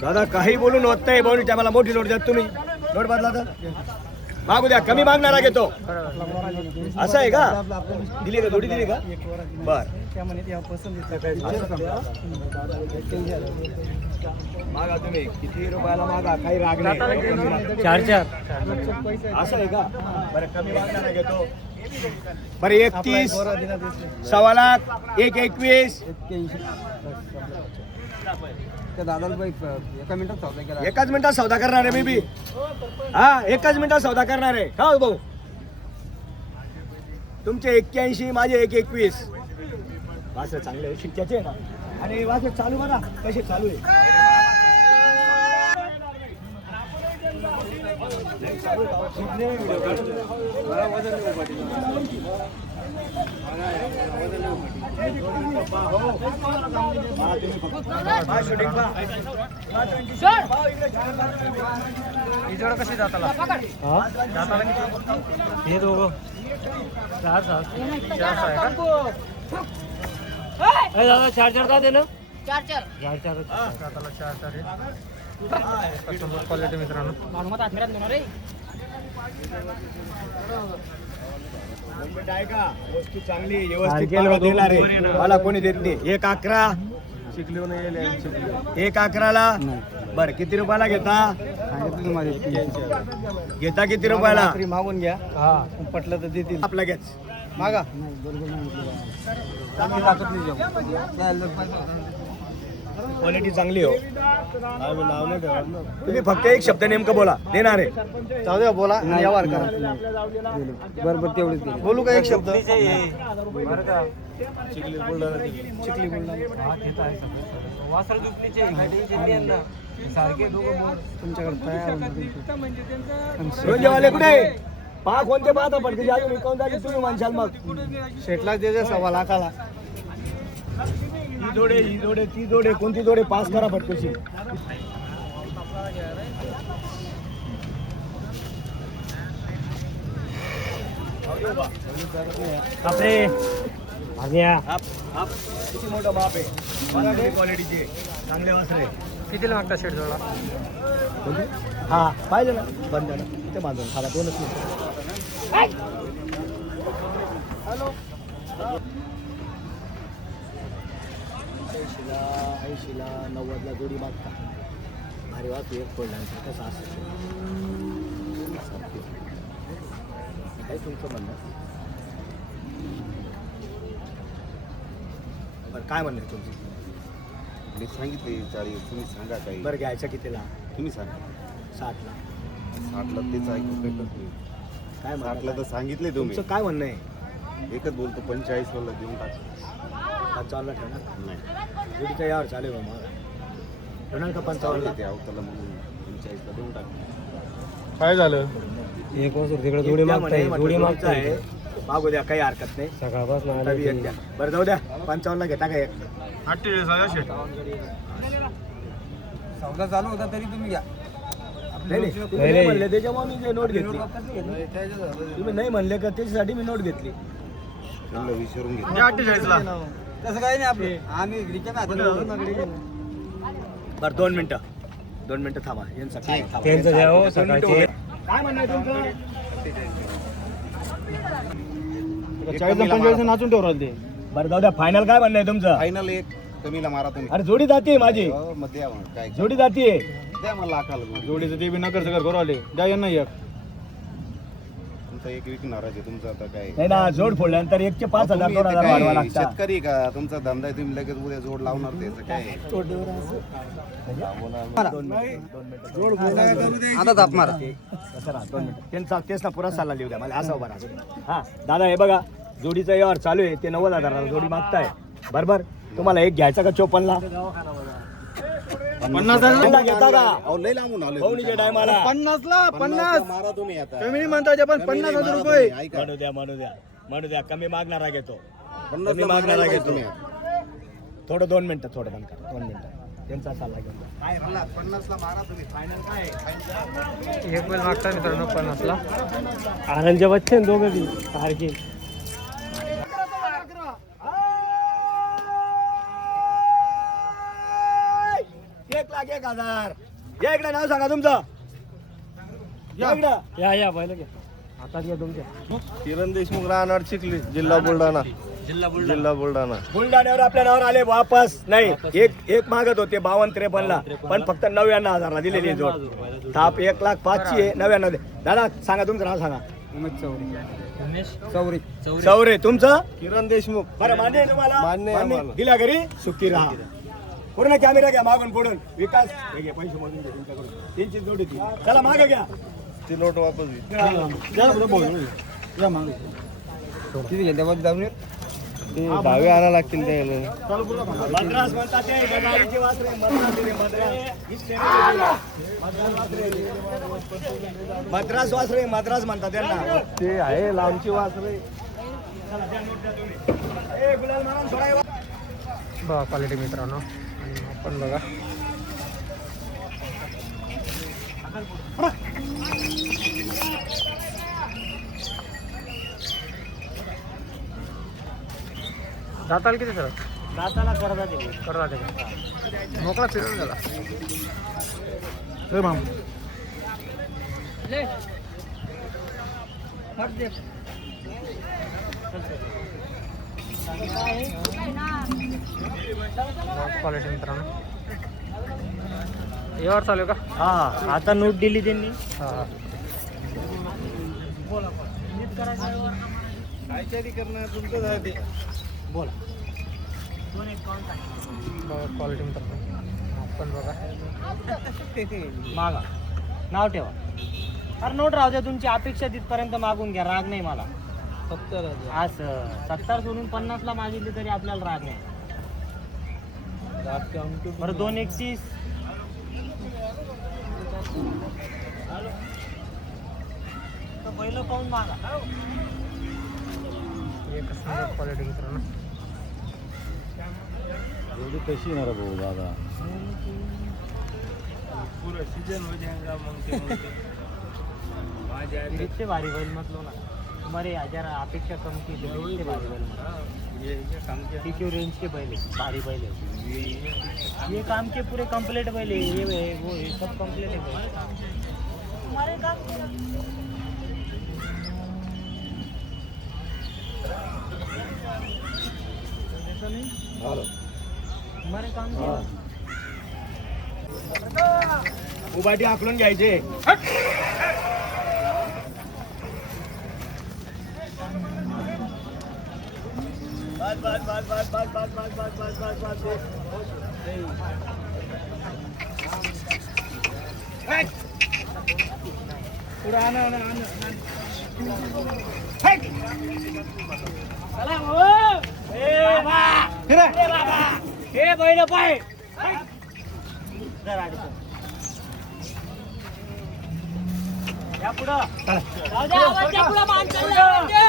दादा काही बोलून होत नाही. भाऊ टायमाला मोठी नोट द्या तुम्ही. नोट बदला तर मागू द्या. कमी मागणारा घेतो असं आहे का? दिली का? थोडी दिली का? बर मागा तुम्ही किती रुपयाला मागा. काही राग नाही. 4 असं आहे का? बरं कमी मागणारा घेतो. बरं 31 सव्वा लाख 121 एकाच मिनिटात सौदा करणार आहे मी बी. हा एकाच मिनिटात सौदा करणार आहे का भाऊ? तुमचे 81 माझे 121. वासर चांगले आहे शिक्क्याचे ना. आणि वासर चालू बघा कसे चालू आहे. जोड कशी जाताला हे दोघं 4 दादा 4 का दे ना. 4 क्वालिटी मित्रांनो. आहे का वस्तू चांगली व्यवस्थित देणार आहे. मला कोणी देत नाही. 111 111ला. बर किती रुपयाला घेता? घेता किती रुपयाला? मागून घ्या. पटलं तर देतील. आपला लगेच मागा. क्वालिटी चांगली हो. तुम्ही फक्त एक शब्द नेमकं बोला. देणार आहे. जाऊ द्या बोला. व्यवहार करा. बरोबर तेवढेच बोलू का? एक शब्द चिखली तुमच्याकडे कुठे पहा कोणते पाहता पडते अजून कोण जाते तुम्ही म्हणशाल. मग शेटला दे 1.25 लाखाला. ही जोडे ती जोडे कोणती जोडे पास करा पटकशी. आपले किती मोठं माप आहे. मराठी क्वालिटीचे चांगले वासरे. कितीला मागता शेट जोडा? हा पाहिजे ना बंद ते बांधून खाला 2च मिनिट. हॅलो 80ला 90ला जोडी मागता. अरे वा तू एक फोडला कसा असतो काय तुमचं म्हणणं? बरं काय म्हणणं तुमचं? मी सांगितले 40. तुम्ही सांगा काही. बरं घ्यायचं कितीला? तुम्ही सांगा. 60ला. 60ला तेच ऐकू काय 60ला तर सांगितले तुम्ही. तुमचं काय म्हणणं आहे? एकच बोलतो 45 वाला देऊन टाक. 55ला ठेवणार नाही जोडीचा यावर चालेल बा मला. ठेवणार का 55ला? ते अवताला म्हणून 45ला देऊन टाक. काय झालं? एक वर्ष तिकडे जोडी मागताय. जोडी मागताय. मागू द्या काही हरकत नाही. सकाळपासून तरी एक द्या. बरं जाऊ द्या 55ला घेता का एक? 48 सौदा चालू होता तरी तुम्ही घ्या. नाही तुम्ही नाही म्हणले त्याच्यामुळे मी नोट घेतली. तुम्ही नाही म्हणले का त्याच्यासाठी मी नोट घेतली. त्यांना विचारून घे. 48ला तसं काही नाही. आपले आम्ही बरं 2 मिनिटं थांबा. यांचं काय त्यांचं द्या हो सकाळचे. काय म्हणणं आहे तुमचं? 40-45 नाचून ठेवलं ते. बरं जाऊ द्या फायनल काय म्हणणं आहे तुमचं? फायनल एक कमीला मारा तुम्ही. अरे जोडी जाते माझी. हो, मग द्या मग काय जोडी जाते. द्या मला लाखाला. जोडीचं ते बी नकर सकर करू आले. द्या यांना एक. तुमचा एक विकणार आहे. तुमचं आता काय नाही ना जोड फोडल्यानंतर 1चे 5,000 तुम्ही 2,000 काय वाढवा लागतात. शेतकरी का? तुमचा धंदा आहे. तुम्ही लगेच उद्या जोड लावणार. त्याचं काय आता ताप मारा. कसं राहा 2 मिनिटं. त्यांचा तेच ना पुरा सल्ला लिहू द्या मला. असा उभा राहा. हा दादा हे बघा जोडीचा व्यवहार चालू आहे. ते 90,000 जोडी मागताय. बरोबर तुम्हाला एक घ्यायचा का 54ला? 50,000 घेता का? अहो लय लांबून आलोय. पवनीच्या टायमाला 50ला 50 मारा तुम्ही आता. कमी म्हणताय पण 50,000 रुपये. ऐका म्हणू द्या कमी मागणारा घेतो. 50 कमी मागणारा घेतो. तुम्ही. थोडं 2 मिनिटं थोडं बंद करा. 2 मिनिटं त्यांचा सल्ला घेऊन जा. काय म्हणला 50ला मारा तुम्ही फायनल काय एक बैल मागता मित्रांनो 50ला. आनंदच्या बच्चे दोघं बी सारखे. 1,01,000. या इकडे नाव सांगा तुमचं. या इकडं. या बैल घ्या आता घ्या तुमच्या. किरण देशमुख राहणार चिखली जिल्हा बुलढाणा. जिल्हा बुलढाणा. बुलढाण्यावर आपल्या नावावर आले वापस नाही. एक मागत होते 52-53ला पण फक्त 99,000ला दिलेली आहे जोड. थाप 1,05,000 आहे. 99 दे. दादा सांगा तुमचं नाव सांगा. चौरे तुमचं. किरण देशमुख. बरं मान्य आहे तुम्हाला. मान्य आहे आम्हाला. दिल्या घरी सुखी राहा. पूर्ण कॅमेरा घ्या मागून पुढून. विकास हे घे, पैसे मोजून घे तुमच्याकडून. त्यांची जोडी ती. चला मागे घ्या. ती नोट वापस घे. किती घेते बघ जाऊन ते दहावे आणा लागतील त्याला. मद्रास म्हणतात ते गटारीचे वासरे. मद्रास वासरे मद्रास म्हणतात त्यांना. ते आहे लांबची वासरे. ए, गुलाल मारून सोडाय. बघा क्वालिटी मित्रांनो. आणि आपण बघा दाताला किती सर? दाताला करदा दिली. करता ते का मोकळा फिरून गेला. क्वालिटी मित्रांनो. यावर चालू का? हा आता नोट दिली त्यांनी. हा काहीतरी करणार तुमचं झालं ते. बोला. बघा क्वालिटी मित्रांनो. आपण बघा मागा नाव ठेवा. अरे नोट राहू द्या तुमची अपेक्षा तिथपर्यंत मागून घ्या. राग नाही मला. 70 असं 70 सोडून 50ला मागितली तरी आपल्याला राग नाही. बरं 2,31. पहिलं पाहून मागा. एकच नंबर क्वालिटी मित्रांनो. एवढी कशी येणार भाऊ दादा. इतके भारी बैल म्हटलो ना. तुम्हारे हजार अपेक्षा कम की इतके भारी बैल TQ रेंज के बैल है, भारी बैल है. ये काम के पूरे कंप्लीट बैल है. ये है वो है, सब कंप्लीट है बैल. हमारे काम हमारे काम उभाटी आकलून घ्यायचे. बस बस बस बस बस बस बस बस बस बस बस. पुढे आण आण आण. चला हो. ए बाबा हे बैल पाय जरा या पुढं जाऊ द्या. आवाज द्या पुढं. माणसाला आवाज द्या.